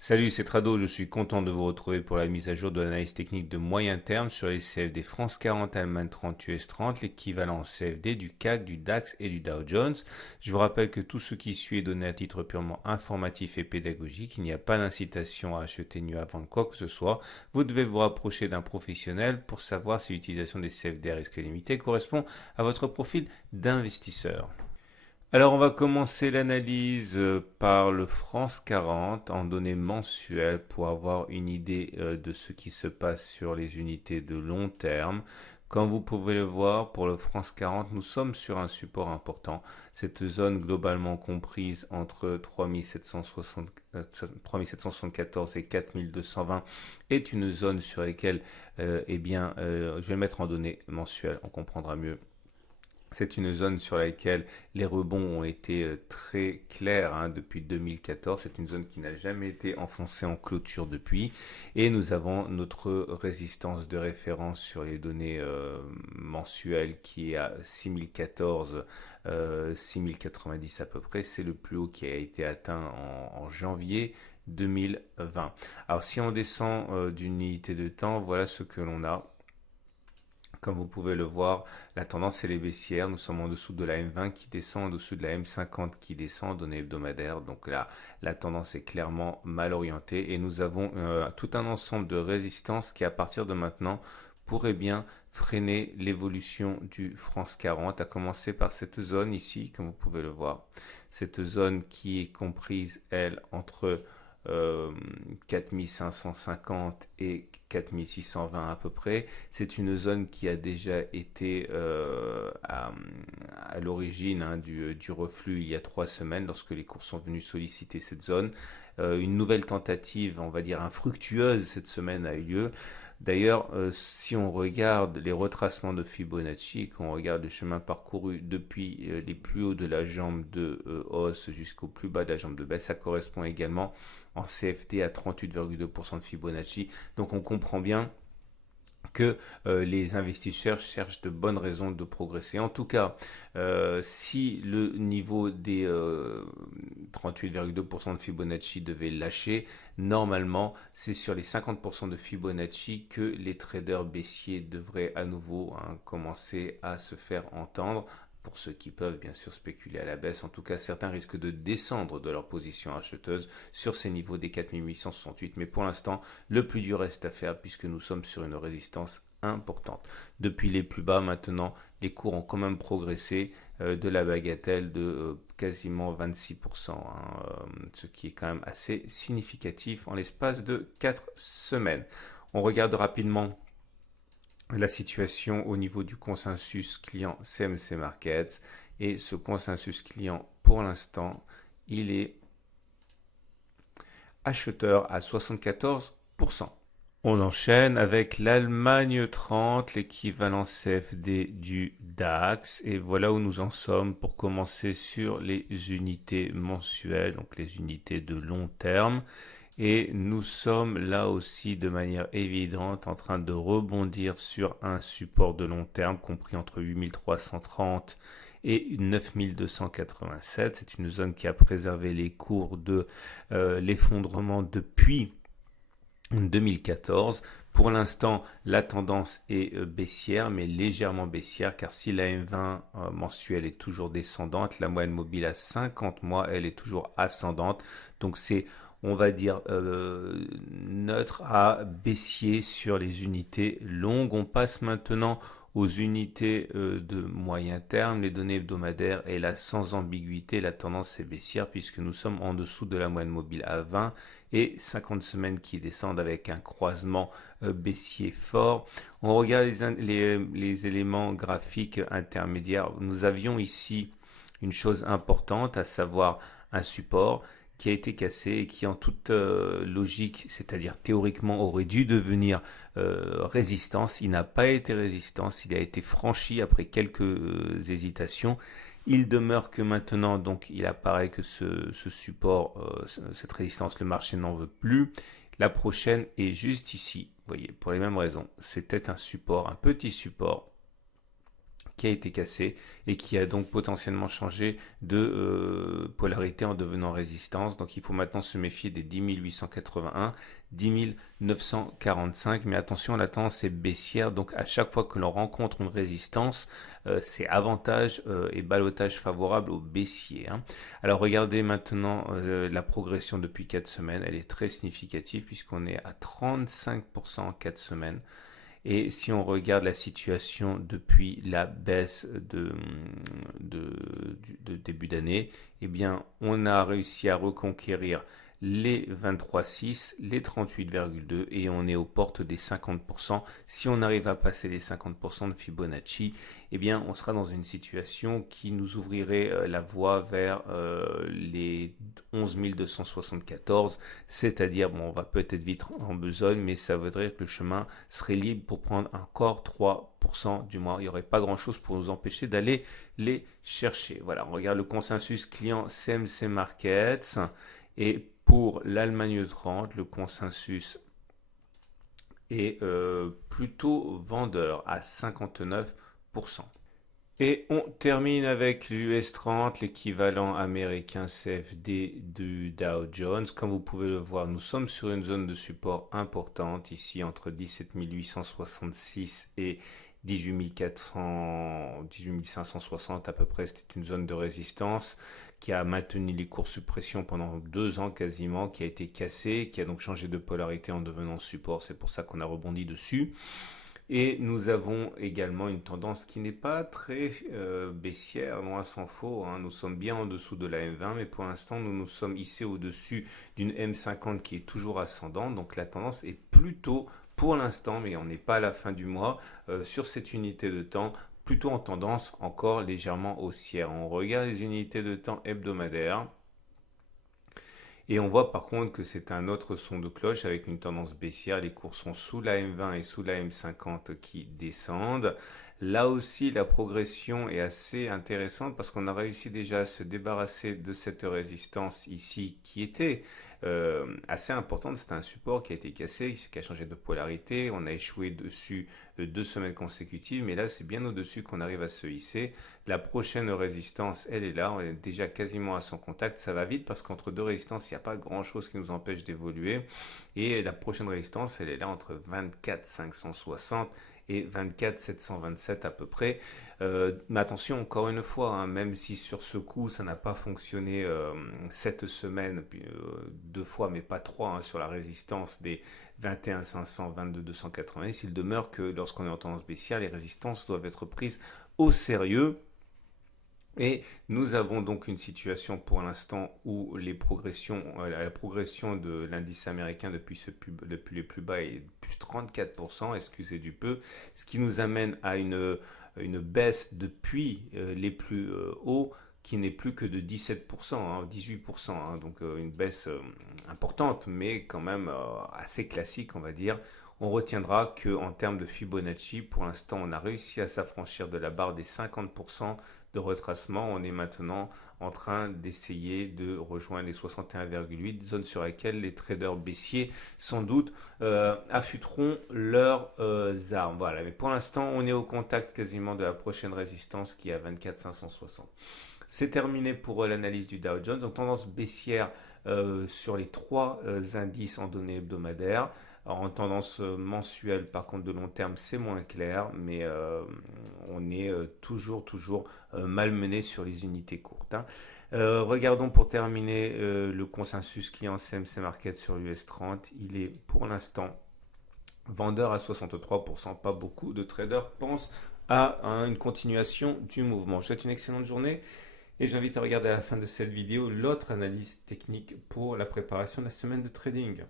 Salut, c'est Trado, je suis content de vous retrouver pour la mise à jour de l'analyse technique de moyen terme sur les CFD France 40, Allemagne 30, US 30, l'équivalent CFD du CAC, du DAX et du Dow Jones. Je vous rappelle que tout ce qui suit est donné à titre purement informatif et pédagogique. Il n'y a pas d'incitation à acheter ni à vendre quoi que ce soit. Vous devez vous rapprocher d'un professionnel pour savoir si l'utilisation des CFD à risque limité correspond à votre profil d'investisseur. Alors on va commencer l'analyse par le France 40 en données mensuelles pour avoir une idée de ce qui se passe sur les unités de long terme. Comme vous pouvez le voir, pour le France 40, nous sommes sur un support important. Cette zone globalement comprise entre 3774 et 4220 est une zone sur laquelle, je vais le mettre en données mensuelles, on comprendra mieux. C'est une zone sur laquelle les rebonds ont été très clairs depuis 2014. C'est une zone qui n'a jamais été enfoncée en clôture depuis. Et nous avons notre résistance de référence sur les données mensuelles qui est à 6014, 6090 à peu près. C'est le plus haut qui a été atteint en janvier 2020. Alors si on descend d'une unité de temps, voilà ce que l'on a. Comme vous pouvez le voir, la tendance elle est baissière. Nous sommes en dessous de la M20 qui descend, en dessous de la M50 qui descend, données hebdomadaires. Donc là, la tendance est clairement mal orientée et nous avons tout un ensemble de résistances qui, à partir de maintenant, pourrait bien freiner l'évolution du France 40, à commencer par cette zone ici, comme vous pouvez le voir. Cette zone qui est comprise, elle, entre 4550 et 4620 à peu près. C'est une zone qui a déjà été à l'origine du reflux il y a 3 semaines lorsque les cours sont venus solliciter cette zone. Une nouvelle tentative, on va dire infructueuse cette semaine a eu lieu. D'ailleurs, si on regarde les retracements de Fibonacci, qu'on regarde le chemin parcouru depuis les plus hauts de la jambe de hausse jusqu'au plus bas de la jambe de baisse, ça correspond également en CFD à 38,2% de Fibonacci. Donc on comprend bien que les investisseurs cherchent de bonnes raisons de progresser. En tout cas, si le niveau des 38,2% de Fibonacci devait lâcher, normalement, c'est sur les 50% de Fibonacci que les traders baissiers devraient à nouveau commencer à se faire entendre. Pour ceux qui peuvent bien sûr spéculer à la baisse, en tout cas certains risquent de descendre de leur position acheteuse sur ces niveaux des 4868. Mais pour l'instant, le plus dur reste à faire puisque nous sommes sur une résistance importante. Depuis les plus bas maintenant, les cours ont quand même progressé de la bagatelle de quasiment 26%, ce qui est quand même assez significatif en l'espace de 4 semaines. On regarde rapidement la situation au niveau du consensus client CMC Markets, et ce consensus client pour l'instant il est acheteur à 74%. On enchaîne avec l'Allemagne 30, l'équivalent CFD du DAX, et voilà où nous en sommes pour commencer sur les unités mensuelles, donc les unités de long terme. Et nous sommes là aussi de manière évidente en train de rebondir sur un support de long terme compris entre 8330 et 9287. C'est une zone qui a préservé les cours de l'effondrement depuis 2014. Pour l'instant, la tendance est baissière, mais légèrement baissière, car si la M20 mensuelle est toujours descendante, la moyenne mobile à 50 mois, elle est toujours ascendante. Donc c'est, on va dire, neutre à baissier sur les unités longues. On passe maintenant aux unités de moyen terme, les données hebdomadaires, et là sans ambiguïté la tendance est baissière puisque nous sommes en dessous de la moyenne mobile à 20 et 50 semaines qui descendent avec un croisement baissier fort. On regarde les éléments graphiques intermédiaires. Nous avions ici une chose importante, à savoir un support qui a été cassé et qui en toute logique, c'est-à-dire théoriquement, aurait dû devenir résistance. Il n'a pas été résistance, il a été franchi après quelques hésitations. Il demeure que maintenant, donc, il apparaît que ce support, cette résistance, le marché n'en veut plus. La prochaine est juste ici, vous voyez, pour les mêmes raisons. C'était un support, un petit support qui a été cassé et qui a donc potentiellement changé de polarité en devenant résistance. Donc il faut maintenant se méfier des 10 881, 10 945, mais attention, la tendance est baissière, donc à chaque fois que l'on rencontre une résistance, c'est avantage et ballottage favorable au baissier. Alors regardez maintenant la progression depuis 4 semaines, elle est très significative puisqu'on est à 35% en 4 semaines. Et si on regarde la situation depuis la baisse de début d'année, eh bien, on a réussi à reconquérir les 23,6, les 38,2 et on est aux portes des 50%. Si on arrive à passer les 50% de Fibonacci, eh bien, on sera dans une situation qui nous ouvrirait la voie vers les 11 274, c'est-à-dire, bon, on va peut-être vite en besogne, mais ça voudrait que le chemin serait libre pour prendre encore 3% du mois. Il n'y aurait pas grand-chose pour nous empêcher d'aller les chercher. Voilà, on regarde le consensus client CMC Markets et pour l'Allemagne 30, le consensus est plutôt vendeur à 59%. Et on termine avec l'US 30, l'équivalent américain CFD du Dow Jones. Comme vous pouvez le voir, nous sommes sur une zone de support importante, ici entre 17 866 et 18 560 à peu près. C'était une zone de résistance qui a maintenu les cours sous pression pendant 2 ans quasiment, qui a été cassée, qui a donc changé de polarité en devenant support. C'est pour ça qu'on a rebondi dessus. Et nous avons également une tendance qui n'est pas très baissière, loin s'en faut. Nous sommes bien en dessous de la M20, mais pour l'instant, nous nous sommes hissés au-dessus d'une M50 qui est toujours ascendante. Donc la tendance est plutôt, pour l'instant, mais on n'est pas à la fin du mois, sur cette unité de temps, plutôt en tendance encore légèrement haussière. On regarde les unités de temps hebdomadaires. Et on voit par contre que c'est un autre son de cloche avec une tendance baissière. Les cours sont sous la M20 et sous la M50 qui descendent. Là aussi, la progression est assez intéressante parce qu'on a réussi déjà à se débarrasser de cette résistance ici qui était assez importante. C'était un support qui a été cassé, qui a changé de polarité. On a échoué dessus 2 semaines consécutives, mais là, c'est bien au-dessus qu'on arrive à se hisser. La prochaine résistance, elle est là. On est déjà quasiment à son contact. Ça va vite parce qu'entre deux résistances, il n'y a pas grand-chose qui nous empêche d'évoluer. Et la prochaine résistance, elle est là entre 24 560 et 24 727 à peu près. Mais attention, encore une fois, même si sur ce coup, ça n'a pas fonctionné cette semaine, puis, 2 fois, mais pas 3, sur la résistance des 21 500, 22 290, il demeure que lorsqu'on est en tendance baissière, les résistances doivent être prises au sérieux. Et nous avons donc une situation pour l'instant où la progression de l'indice américain depuis les plus bas est plus 34%, excusez du peu, ce qui nous amène à une baisse depuis les plus hauts qui n'est plus que de 17%, 18%, donc une baisse importante, mais quand même assez classique, on va dire. On retiendra qu'en termes de Fibonacci, pour l'instant, on a réussi à s'affranchir de la barre des 50% de retracement. On est maintenant en train d'essayer de rejoindre les 61,8, zone sur laquelle les traders baissiers, sans doute, affûteront leurs armes. Voilà, mais pour l'instant, on est au contact quasiment de la prochaine résistance qui est à 24 560. C'est terminé pour l'analyse du Dow Jones. En tendance baissière sur les 3 indices en données hebdomadaires. Alors, en tendance mensuelle, par contre, de long terme, c'est moins clair, mais on est toujours malmené sur les unités courtes. Regardons pour terminer le consensus client CMC Market sur l'US 30. Il est pour l'instant vendeur à 63%. Pas beaucoup de traders pensent à une continuation du mouvement. Je vous souhaite une excellente journée et j'invite à regarder à la fin de cette vidéo l'autre analyse technique pour la préparation de la semaine de trading.